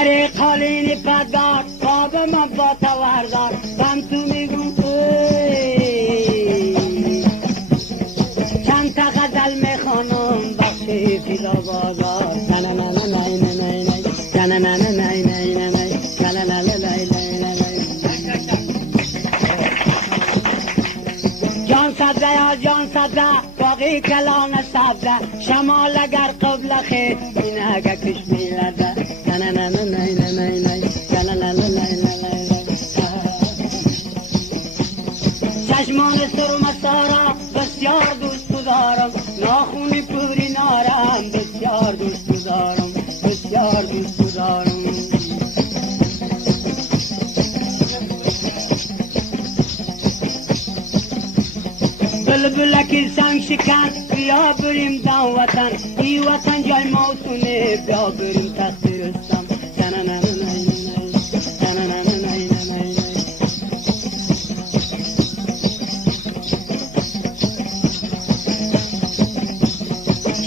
سر قالین پدار خواب من با توردار بم تو میگم چند تا غزل میخوانم بخشی فیدا بابا نه نه نه نه نه نه نه نه نه نه نه نه نه نه نه جان صدره یا جان صدره باقی کلان صدره شمال اگر قبل خیر این اگر کش میلده نه نه نه نه نه نه نه نه نه نه نه چشمان سرم سارا بسیار دوست دارم ناخونی پوری نارم بسیار دوست دارم بسیار دوست دارم بلبلکی سنگ شکن بیا بریم دان وطن ای وطن جای موسونه بیا بریم تخت رستم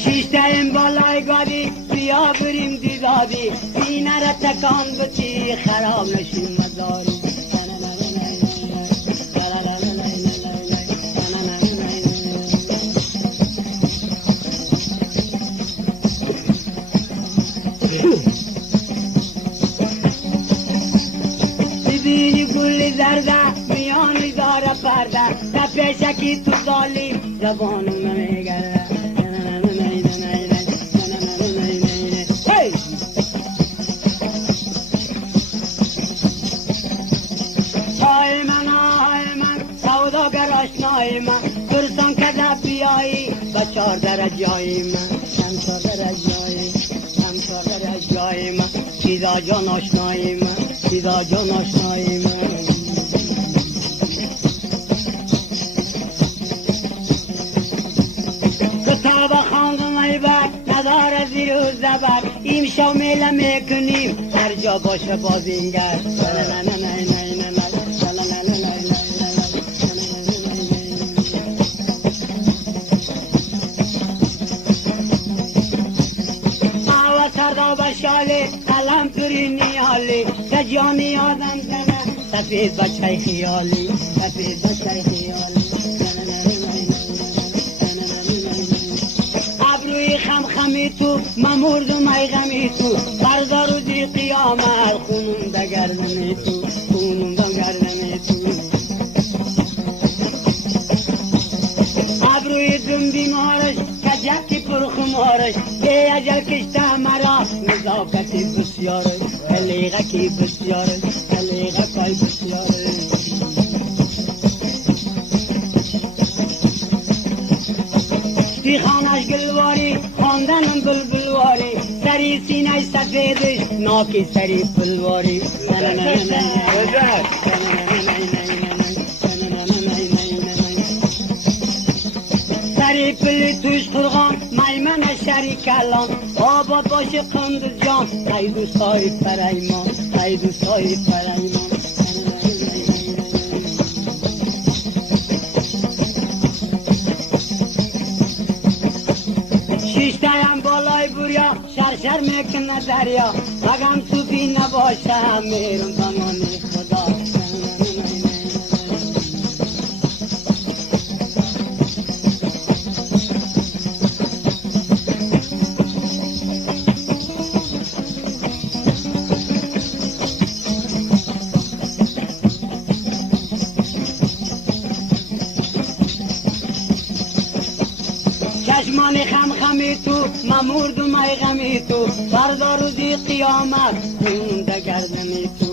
شیشته این بالای گادی بیا بریم دیدادی سینه را تکان بچی خراب نشیم مزاری ببینی گل زرده میانی داره پرده تا پیشکی تو سالی زبانم نمیگرده های من سوداگر آشنای من برسان که در بیایی و 4 درجای من 4 درجای من سیدا جان آشنای من سیدا جان آشنای من کتاب خواندم ای بر نداره زیر و زبر این شامل میکنیم هر جا باشه بازینگر سردا بشاله قلم توری نیالی کجانی آدم زنه سفید بچه خیالی سفید بچه خیالی ابروی خمخمی تو مموردم ای غمی تو فردا روزی قیامت خونم دگردمی تو خونم دگردمی تو ابروی دم بیمارش کجکی پرخمارش یه اجل کشته مرا نزاکتی بسیاره حلیقه بسیاره حلیقه کای بسیاره بی خانش گلواری خواندنم بلبلواری سری سینه سفیدش ناکی سری پلواری سری پلی توش قرغان میمن شری کلان آباد باشه قندز جان ای دوستای پریمان ای دوستای پریمان شیشتایم بالای بوریا شرشر میکنه دریا مگم صوفی نباشه میرم زمانی خدا چشمان خمخمی تو مموردم ای غمی تو فردا روزی قیامت خون دگردمی تو